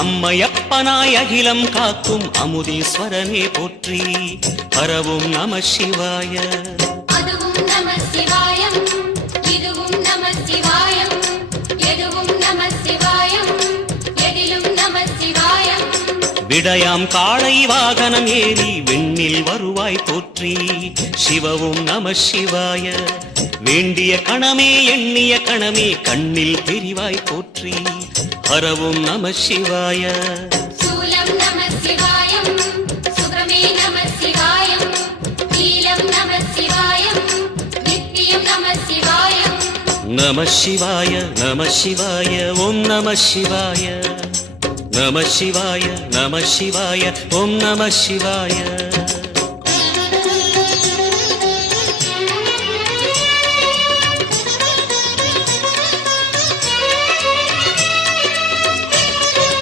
அம்மையப்பனாய் அகிலம் காக்கும் அமுதீஸ்வரனே போற்றி. பரவும் நம சிவாய. அதுவும் நம சிவாயம், இதுவும் நம சிவாயம், எதுவும் நம சிவாயம், எதிலும் நம சிவாயம். விடயாம் காளை வாகனம் ஏறி விண்ணில் வருவாய் போற்றி. சிவவும் நம சிவாய. வேண்டிய கணமே எண்ணிய கணமே கண்ணில் தெரிவாய் போற்றி. ஹரவும் நம சிவாய. சூலம் நம சிவாயம், சுப்ரமே நம சிவாயம், நீலம் நம சிவாயம், நித்தியம் நம சிவாயம். நம சிவாய நம சிவாய ஓம் நம சிவாய. நம சிவாய நம சிவாய ஓம் நம சிவாய.